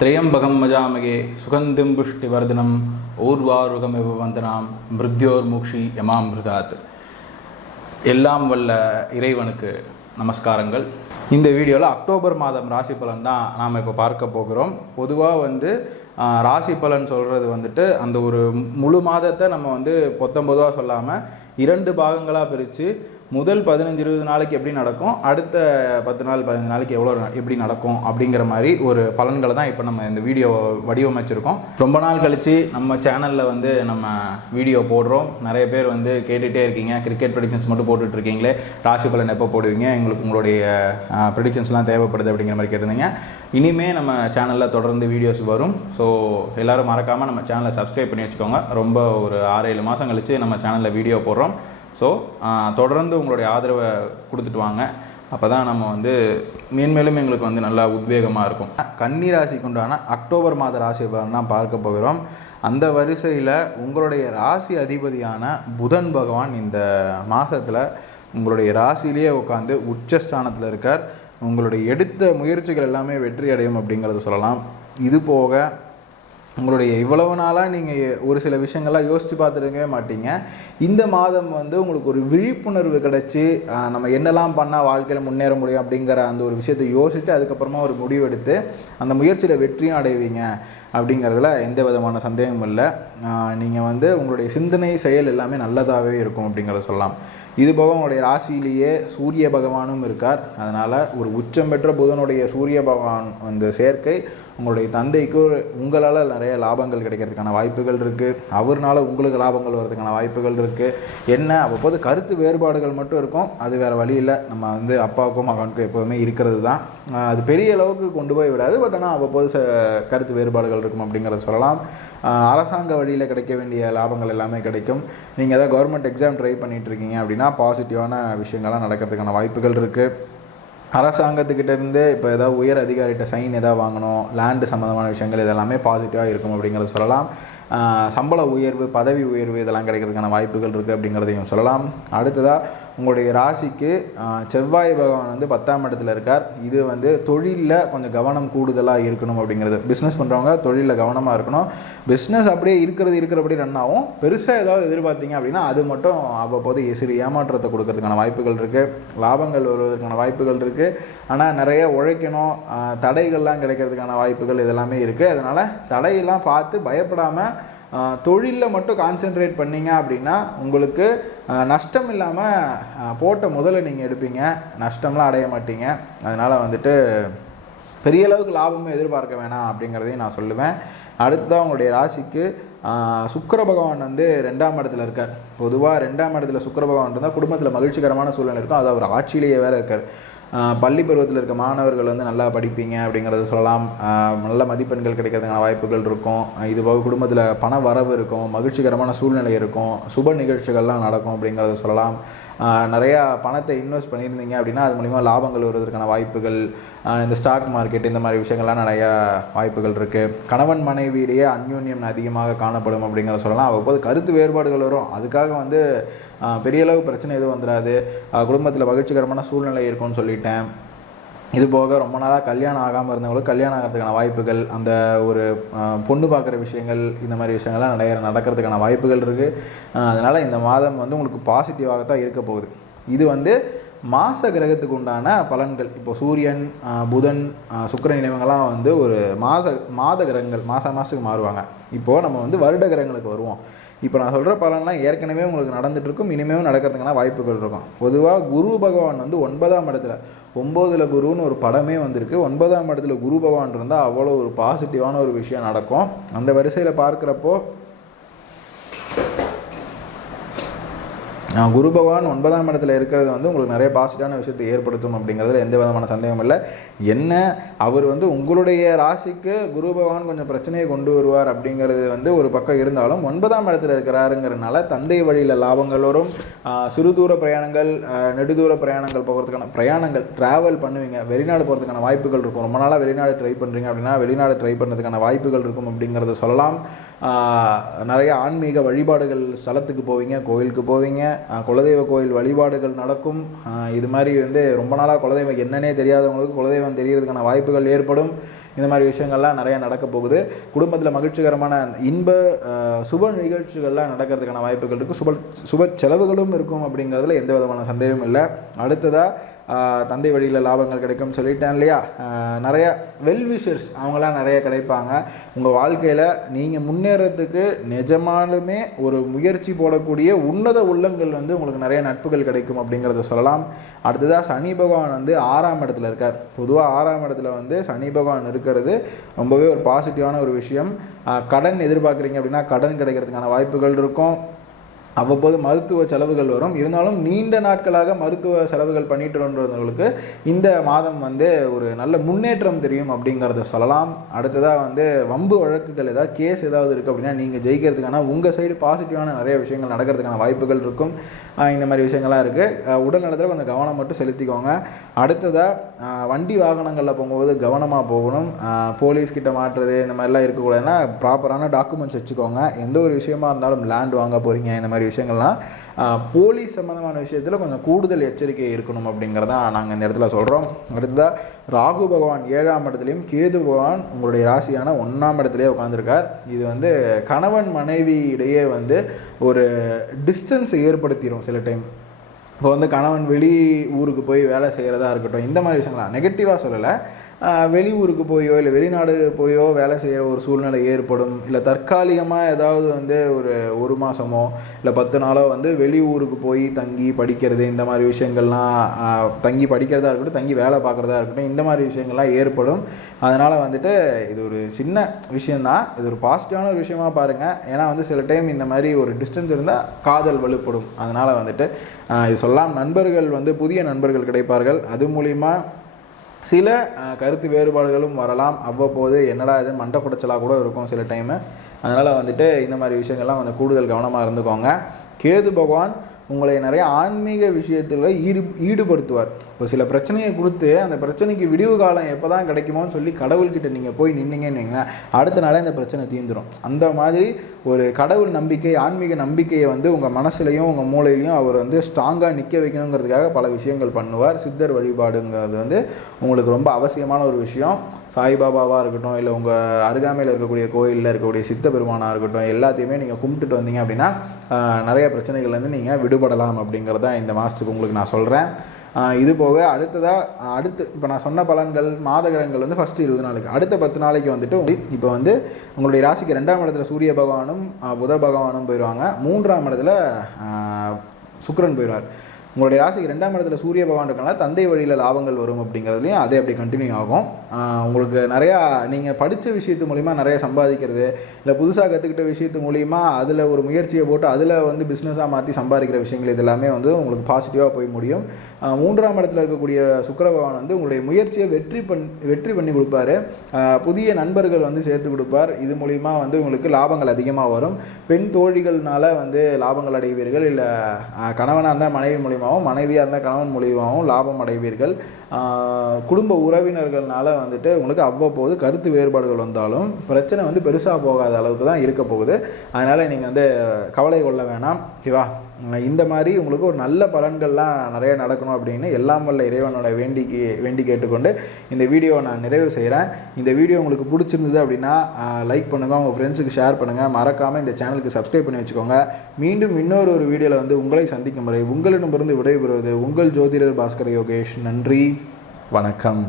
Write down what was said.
त्र्यंबकं मजामगे सुगंधिं पुष्टिवर्धनम् ஊர்வாருகமிவ வந்தனாம் மிருத்யோர்முக்ஷி யமாமிருதாத். எல்லாம் வல்ல இறைவனுக்கு நமஸ்காரங்கள். இந்த வீடியோவில் அக்டோபர் மாதம் ராசி பலன் தான் நாம் இப்போ பார்க்க போகிறோம். பொதுவாக ராசி பலன் சொல்கிறது அந்த ஒரு முழு மாதத்தை நம்ம 19 சொல்லாமல் 2 பாகங்களாக பிரித்து முதல் 15-20 நாளைக்கு எப்படி நடக்கும், அடுத்த 10 நாள் 15 நாளைக்கு எப்படி நடக்கும் அப்படிங்கிற மாதிரி ஒரு பலன்களை தான் இப்போ நம்ம இந்த வீடியோ வடிவமைச்சிருக்கோம். ரொம்ப நாள் கழித்து நம்ம சேனலில் நம்ம வீடியோ போடுறோம். நிறைய பேர் கேட்டுகிட்டே இருக்கீங்க, கிரிக்கெட் ப்ரெடிக்ஷன்ஸ் மட்டும் போட்டுட்ருக்கீங்களே, ராசி பலன் எப்போ போடுவீங்க, எங்களுக்கு உங்களுடைய ப்ரெடிக்ஷன்ஸ்லாம் தேவைப்படுது அப்படிங்கிற மாதிரி கேட்டிருந்தீங்க. இனிமேல் நம்ம சேனலில் தொடர்ந்து வீடியோஸ் வரும். ஸோ எல்லோரும் மறக்காமல் நம்ம சேனலை சப்ஸ்கிரைப் பண்ணி வச்சுக்கோங்க. ரொம்ப ஒரு 6-7 மாதம் கழித்து நம்ம சேனலில் வீடியோ போடுறோம். ஸோ தொடர்ந்து உங்களுடைய ஆதரவை கொடுத்துட்டு வாங்க. அப்போ தான் நம்ம மேன்மேலும் எங்களுக்கு நல்லா உத்வேகமாக இருக்கும். கன்னி ராசிக்கு உண்டான அக்டோபர் மாத ராசி பலன் தான் பார்க்க போகிறோம். அந்த வரிசையில் உங்களுடைய ராசி அதிபதியான புதன் பகவான் இந்த மாதத்தில் உங்களுடைய ராசியிலேயே உட்காந்து உச்சஸ்தானத்தில் இருக்கார். உங்களுடைய எடுத்த முயற்சிகள் எல்லாமே வெற்றி அடையும் அப்படிங்கிறத சொல்லலாம். இது போக உங்களுடைய இவ்வளவு நாளாக நீங்கள் ஒரு சில விஷயங்கள்லாம் யோசித்து பார்த்துருக்கவே மாட்டீங்க. இந்த மாதம் உங்களுக்கு ஒரு விழிப்புணர்வு கிடச்சி நம்ம என்னெல்லாம் பண்ணால் வாழ்க்கையில் முன்னேற முடியும் அப்படிங்கிற அந்த ஒரு விஷயத்தை யோசிச்சுட்டு அதுக்கப்புறமா ஒரு முடிவெடுத்து அந்த முயற்சியில் வெற்றியும் அடைவீங்க அப்படிங்கிறதுல எந்த விதமான சந்தேகமும் இல்லை. நீங்கள் உங்களுடைய சிந்தனை செயல் எல்லாமே நல்லதாகவே இருக்கும் அப்படிங்கிறத சொல்லலாம். இது போக உங்களுடைய ராசியிலேயே சூரிய பகவானும் இருக்கார். அதனால் ஒரு உச்சம் பெற்ற புதனுடைய சூரிய பகவான் சேர்க்கை உங்களுடைய தந்தைக்கு உங்களால் நிறைய லாபங்கள் கிடைக்கிறதுக்கான வாய்ப்புகள் இருக்குது. அவர்னால உங்களுக்கு லாபங்கள் வர்றதுக்கான வாய்ப்புகள் இருக்குது. என்ன அவ்வப்போது கருத்து வேறுபாடுகள் மட்டும் இருக்கும், அது வேறு வழி இல்லை. நம்ம அப்பாவுக்கும் மகனுக்கும் எப்போதுமே இருக்கிறது தான். அது பெரிய அளவுக்கு கொண்டு போய் விடாது, பட் ஆனால் அவ்வப்போது கருத்து வேறுபாடுகள் இருக்கும் அப்படிங்கிறத சொல்லலாம். அரசாங்க வழியில் கிடைக்க வேண்டிய லாபங்கள் எல்லாமே கிடைக்கும். நீங்கள் ஏதாவது கவர்மெண்ட் எக்ஸாம் ட்ரை பண்ணிகிட்டு இருக்கீங்க அப்படின்னா பாசிட்டிவான விஷயங்கள்லாம் நடக்கிறதுக்கான வாய்ப்புகள் இருக்குது. அரசாங்கத்துக்கிட்டேருந்து இப்போ ஏதாவது உயர் அதிகாரிகிட்ட சைன் எதாவது வாங்கணும், லேண்டு சம்மந்தமான விஷயங்கள் இதெல்லாமே பாசிட்டிவாக இருக்கும் அப்படிங்கிறத சொல்லலாம். சம்பள உயர்வு, பதவி உயர்வு இதெல்லாம் கிடைக்கிறதுக்கான வாய்ப்புகள் இருக்குது அப்படிங்கிறதையும் சொல்லலாம். அடுத்ததாக உங்களுடைய ராசிக்கு செவ்வாய் பகவான் 10ஆம் இடத்துல இருக்கார். இது தொழிலில் கொஞ்சம் கவனம் கூடுதலாக இருக்கணும் அப்படிங்கிறது. பிஸ்னஸ் பண்ணுறவங்க தொழிலில் கவனமாக இருக்கணும். பிஸ்னஸ் அப்படியே இருக்கிறபடி ரன் ஆகும். பெருசாக ஏதாவது எதிர்பார்த்தீங்க அப்படின்னா அது மட்டும் அவ்வப்போது சிறு ஏமாற்றத்தை கொடுக்கறதுக்கான வாய்ப்புகள் இருக்குது. லாபங்கள் வருவதற்கான வாய்ப்புகள் இருக்குது. ஆனால் நிறைய உழைக்கணும், தடைகள்லாம் கிடைக்கிறதுக்கான வாய்ப்புகள் இதெல்லாமே இருக்குது. அதனால் தடையெல்லாம் பார்த்து பயப்படாமல் தொழிலில் மட்டும் கான்சென்ட்ரேட் பண்ணிங்க அப்படின்னா உங்களுக்கு நஷ்டம் இல்லாமல் போட்ட முதல்ல நீங்கள் எடுப்பீங்க, நஷ்டம்லாம் அடைய மாட்டீங்க. அதனால் பெரிய அளவுக்கு லாபமும் எதிர்பார்க்க வேணாம் அப்படிங்கிறதையும் நான் சொல்லுவேன். அடுத்ததான் உங்களுடைய ராசிக்கு சுக்கிர பகவான் 2ஆம் இடத்துல இருக்கார். பொதுவாக 2ஆம் இடத்துல சுக்கிர பகவான் இருந்தால் குடும்பத்தில் மகிழ்ச்சிகரமான சூழ்நிலை இருக்கும். அது அவர் ஆட்சியிலேயே வேறு இருக்கார். பள்ளி பருவத்தில் இருக்க மாணவர்கள் நல்லா படிப்பீங்க அப்படிங்கிறத சொல்லலாம். நல்ல மதிப்பெண்கள் கிடைக்கிறதுக்கான வாய்ப்புகள் இருக்கும். இது போக குடும்பத்தில் பண வரவு இருக்கும், மகிழ்ச்சிகரமான சூழ்நிலை இருக்கும், சுப நிகழ்ச்சிகள்லாம் நடக்கும் அப்படிங்கிறத சொல்லலாம். நிறையா பணத்தை இன்வெஸ்ட் பண்ணியிருந்தீங்க அப்படின்னா அது மூலிமா லாபங்கள் வருவதற்கான வாய்ப்புகள், இந்த ஸ்டாக் மார்க்கெட் இந்த மாதிரி விஷயங்கள்லாம் நிறையா வாய்ப்புகள் இருக்குது. கணவன் மனைவியிடையே அந்யோன்யம் அதிகமாக காணப்படும் அப்படிங்கிறத சொல்லலாம். அவ்வப்போது கருத்து வேறுபாடுகள் வரும், அதுக்காக பெரிய அளவு பிரச்சனை எதுவும் வந்துடாது. குடும்பத்தில் மகிழ்ச்சிகரமான சூழ்நிலை இருக்கும்னு சொல்லிட்டேன். இது போக ரொம்ப நாளாக கல்யாணம் ஆகாமல் இருந்தவங்களுக்கு கல்யாணம் ஆகிறதுக்கான வாய்ப்புகள், அந்த ஒரு பொண்ணு பார்க்குற விஷயங்கள், இந்த மாதிரி விஷயங்கள்லாம் நிறைய நடக்கிறதுக்கான வாய்ப்புகள் இருக்குது. அதனால் இந்த மாதம் உங்களுக்கு பாசிட்டிவாகத்தான் இருக்க போகுது. இது மாத கிரகத்துக்கு உண்டான பலன்கள். இப்போ சூரியன், புதன், சுக்கிரன் இணைவங்கள்லாம் ஒரு மாத கிரகங்கள் மாதத்துக்கு மாறுவாங்க. இப்போது நம்ம வருட கிரகங்களுக்கு வருவோம். இப்போ நான் சொல்கிற பலன்லாம் ஏற்கனவே உங்களுக்கு நடந்துகிட்ருக்கும், இனிமேலும் நடக்கிறதுக்கான வாய்ப்புகள் இருக்கும். பொதுவாக குரு பகவான் 9ஆம் இடத்துல, 9ல் குருன்னு ஒரு படமே வந்திருக்கு. 9ஆம் இடத்துல குரு பகவான் இருந்தால் அவ்வளோ ஒரு பாசிட்டிவான ஒரு விஷயம் நடக்கும். அந்த வரிசையில் பார்க்குறப்போ குரு பகவான் 9ஆம் இடத்துல இருக்கிறது உங்களுக்கு நிறைய பாசிட்டிவான விஷயத்தை ஏற்படுத்தும் அப்படிங்கிறதுல எந்த விதமான சந்தேகம் இல்லை. என்ன அவர் உங்களுடைய ராசிக்கு குரு பகவான் கொஞ்சம் பிரச்சனையை கொண்டு வருவார் அப்படிங்கிறது ஒரு பக்கம் இருந்தாலும் 9ஆம் இடத்துல இருக்கிறாருங்கிறனால தந்தை வழியில் லாபங்கள் வரும். சிறு தூர பிரயாணங்கள், நெடுதூர பிரயாணங்கள் போகிறதுக்கான பிரயாணங்கள், ட்ராவல் பண்ணுவீங்க, வெளிநாடு போகிறதுக்கான வாய்ப்புகள் இருக்கும். ரொம்ப நாளாக வெளிநாடு ட்ரை பண்ணுறீங்க அப்படின்னா வெளிநாடு ட்ரை பண்ணுறதுக்கான வாய்ப்புகள் இருக்கும் அப்படிங்கிறத சொல்லலாம். நிறைய ஆன்மீக வழிபாடுகள் ஸ்தலத்துக்கு போவீங்க, கோயிலுக்கு போவீங்க, குலதெய்வ கோயில் வழிபாடுகள் நடக்கும். இது மாதிரி ரொம்ப நாளாக குலதெய்வம் என்னன்னே தெரியாதவங்களுக்கு குலதெய்வம் தெரியறதுக்கான வாய்ப்புகள் ஏற்படும். இந்த மாதிரி விஷயங்கள்லாம் நிறையா நடக்க போகுது. குடும்பத்தில் மகிழ்ச்சிகரமான இன்ப சுப நிகழ்ச்சிகள்லாம் நடக்கிறதுக்கான வாய்ப்புகள் இருக்குது. சுப செலவுகளும் இருக்கும் அப்படிங்கிறதுல எந்த விதமான சந்தேகமும் இல்லை. அடுத்ததாக தந்தை வழியில் லாபங்கள் கிடைக்கும் சொல்லிட்டேன் இல்லையா. நிறையா வெல்விஷர்ஸ் அவங்களாம் நிறைய கிடைப்பாங்க. உங்கள் வாழ்க்கையில் நீங்கள் முன்னேறதுக்கு நிஜமாலுமே ஒரு முயற்சி போடக்கூடிய உன்னத உள்ளங்கள் வந்து உங்களுக்கு நிறைய நட்புகள் கிடைக்கும் அப்படிங்கிறத சொல்லலாம். அடுத்ததாக சனி பகவான் வந்து 6ஆம் இடத்துல இருக்கார். பொதுவாக 6ஆம் இடத்துல வந்து சனி பகவான் இருக்கிறது ரொம்பவே ஒரு பாசிட்டிவான ஒரு விஷயம். கடன் எதிர்பார்க்குறீங்க அப்படின்னா கடன் கிடைக்கிறதுக்கான வாய்ப்புகள் இருக்கும். அவ்வப்போது மருத்துவ செலவுகள் வரும். இருந்தாலும் நீண்ட நாட்களாக மருத்துவ செலவுகள் பண்ணிட்டு வரவங்களுக்கு இந்த மாதம் வந்து ஒரு நல்ல முன்னேற்றம் தெரியும் அப்படிங்கிறத சொல்லலாம். அடுத்ததாக வந்து வம்பு வழக்குகள் ஏதாவது கேஸ் ஏதாவது இருக்குது அப்படின்னா நீங்கள் ஜெயிக்கிறதுக்கான உங்கள் சைடு பாசிட்டிவான நிறைய விஷயங்கள் நடக்கிறதுக்கான வாய்ப்புகள் இருக்கும். இந்த மாதிரி விஷயங்கள்லாம் இருக்குது. உடல் நலத்தில் கொஞ்சம் கவனம் மட்டும் செலுத்திக்கோங்க. அடுத்ததாக வண்டி வாகனங்களில் போகும்போது கவனமாக போகணும். போலீஸ்கிட்ட மாட்டுறது இந்த மாதிரிலாம் இருக்கக்கூடாதுன்னா ப்ராப்பரான டாக்குமெண்ட்ஸ் வச்சுக்கோங்க. எந்த ஒரு விஷயமா இருந்தாலும் லேண்ட் வாங்க போகிறீங்க இந்த மாதிரி விஷயங்கள்லாம் போலீஸ் சம்மந்தமான விஷயத்தில் கொஞ்சம் கூடுதல் எச்சரிக்கை இருக்கணும் அப்படிங்கிறதான் நாங்கள் இந்த இடத்துல சொல்கிறோம். அடுத்ததாக ராகு பகவான் 7ஆம் இடத்துலையும் கேது பகவான் உங்களுடைய ராசியான 1ஆம் இடத்துலேயே உட்காந்துருக்கார். இது வந்து கணவன் மனைவி இடையே வந்து ஒரு டிஸ்டன்ஸ் ஏற்படுத்திடும் சில டைம். இப்போ வந்து கணவன் வெளி ஊருக்கு போய் வேலை செய்கிறதா இருக்கட்டும், இந்த மாதிரி விஷயங்கள்லாம் நெகட்டிவாக சொல்லலை. வெளியூருக்கு போயோ இல்லை வெளிநாடு போயோ வேலை செய்கிற ஒரு சூழ்நிலை ஏற்படும். இல்லை தற்காலிகமாக ஏதாவது வந்து ஒரு மாதமோ இல்லை 10 நாளோ வந்து வெளியூருக்கு போய் தங்கி படிக்கிறது இந்த மாதிரி விஷயங்கள்லாம் தங்கி படிக்கிறதா இருக்கட்டும், தங்கி வேலை பார்க்குறதா இருக்கட்டும், இந்த மாதிரி விஷயங்கள்லாம் ஏற்படும். அதனால் வந்துட்டு இது ஒரு சின்ன விஷயந்தான். இது ஒரு பாசிட்டிவான ஒரு விஷயமாக பாருங்கள். ஏன்னா வந்து சில டைம் இந்த மாதிரி ஒரு டிஸ்டன்ஸ் இருந்தால் காதல் வலுப்படும். அதனால் வந்துட்டு இது சொல்லலாம். நண்பர்கள் வந்து புதிய நண்பர்கள் கிடைப்பார்கள். அது மூலிமா சில கருத்து வேறுபாடுகளும் வரலாம். அவ்வப்போது என்னடா இது மண்டை குடைச்சலாக கூட இருக்கும் சில டைமு. அதனால் வந்துட்டு இந்த மாதிரி விஷயங்கள்லாம் கொஞ்சம் கூடுதல் கவனமாக இருந்துக்கோங்க. கேது பகவான் உங்களை நிறைய ஆன்மீக விஷயத்தில் ஈடுபடுத்துவார். இப்போ சில பிரச்சனையை கொடுத்து அந்த பிரச்சனைக்கு விடிவு காலம் எப்போ தான் கிடைக்குமோன்னு சொல்லி கடவுள்கிட்ட நீங்கள் போய் நின்னீங்கன்னு அடுத்த நாளே அந்த பிரச்சனை தீர்ந்துடும். அந்த மாதிரி ஒரு கடவுள் நம்பிக்கை, ஆன்மீக நம்பிக்கையை வந்து உங்கள் மனசுலையும் உங்கள் மூளையிலையும் அவர் வந்து ஸ்ட்ராங்காக நிற்க வைக்கணுங்கிறதுக்காக பல விஷயங்கள் பண்ணுவார். சித்தர் வழிபாடுங்கிறது வந்து உங்களுக்கு ரொம்ப அவசியமான ஒரு விஷயம். சாய்பாபாவாக இருக்கட்டும், இல்லை உங்கள் அருகாமையில் இருக்கக்கூடிய கோயிலில் இருக்கக்கூடிய சித்த பெருமானாக இருக்கட்டும், எல்லாத்தையுமே நீங்கள் கும்பிட்டுட்டு வந்தீங்க அப்படின்னா நிறைய பிரச்சனைகள்லேருந்து நீங்கள் விடுபடலாம் அப்படிங்கிறது தான் இந்த மாதத்துக்கு உங்களுக்கு நான் சொல்கிறேன். இது போக அடுத்து இப்போ நான் சொன்ன பலன்கள் மாதகிரகங்கள் வந்து ஃபஸ்ட்டு 20 நாளுக்கு, அடுத்த 10 நாளைக்கு வந்துட்டு இப்போ வந்து உங்களுடைய ராசிக்கு 2ஆம் இடத்துல சூரிய பகவானும் புத பகவானும் போயிடுவாங்க. 3ஆம் இடத்துல சுக்கிரன் போயிடுவார். உங்களுடைய ராசிக்கு 2ஆம் இடத்துல சூரிய பகவான் இருக்கனால தந்தை வழியில் லாபங்கள் வரும் அப்படிங்கிறதுலையும் அதே அப்படி கண்டினியூ ஆகும். உங்களுக்கு நிறையா நீங்கள் படித்த விஷயத்து மூலிமா நிறைய சம்பாதிக்கிறது, இல்லை புதுசாக கற்றுக்கிட்ட விஷயத்து மூலிமா அதில் ஒரு முயற்சியை போட்டு அதில் வந்து பிஸ்னஸாக மாற்றி சம்பாதிக்கிற விஷயங்கள் இது எல்லாமே வந்து உங்களுக்கு பாசிட்டிவாக போய் முடியும். 3ஆம் இடத்துல இருக்கக்கூடிய சுக்கிர பகவான் வந்து உங்களுடைய முயற்சியை வெற்றி பண்ணி கொடுப்பாரு. புதிய நண்பர்கள் வந்து சேர்த்து கொடுப்பார். இது மூலிமா வந்து உங்களுக்கு லாபங்கள் அதிகமாக வரும். பெண் தோழிகள்னால வந்து லாபங்கள் அடைவீர்கள். இல்லை கணவனாக இருந்தால் மனைவி மூலிமா, மனைவியாக இருந்தால் கணவன் மூலியமாகவும் லாபம் அடைவீர்கள். குடும்ப உறவினர்கள்னால வந்துட்டு உங்களுக்கு அவ்வப்போது கருத்து வேறுபாடுகள் வந்தாலும் பிரச்சனை வந்து பெருசாக போகாத அளவுக்கு தான் இருக்க போகுது. அதனால் நீங்கள் வந்து கவலை கொள்ள வேணாம். ஓகேவா? இந்த மாதிரி உங்களுக்கு ஒரு நல்ல பலன்கள்லாம் நிறைய நடக்கணும் அப்படின்னு எல்லாம் வல்ல இறைவனோட வேண்டி கேட்டுக்கொண்டு இந்த வீடியோவை நான் நிறைவு செய்கிறேன். இந்த வீடியோ உங்களுக்கு பிடிச்சிருந்தது அப்படின்னா லைக் பண்ணுங்கள், உங்கள் ஃப்ரெண்ட்ஸுக்கு ஷேர் பண்ணுங்கள், மறக்காமல் இந்த சேனலுக்கு சப்ஸ்கிரைப் பண்ணி வச்சுக்கோங்க. மீண்டும் இன்னொரு வீடியோவில் வந்து உங்களை சந்திக்கும் வரை உங்களிடமிருந்து விடைபெறுவது உங்கள் ஜோதிடர் பாஸ்கர் யோகேஷ். நன்றி, வணக்கம்.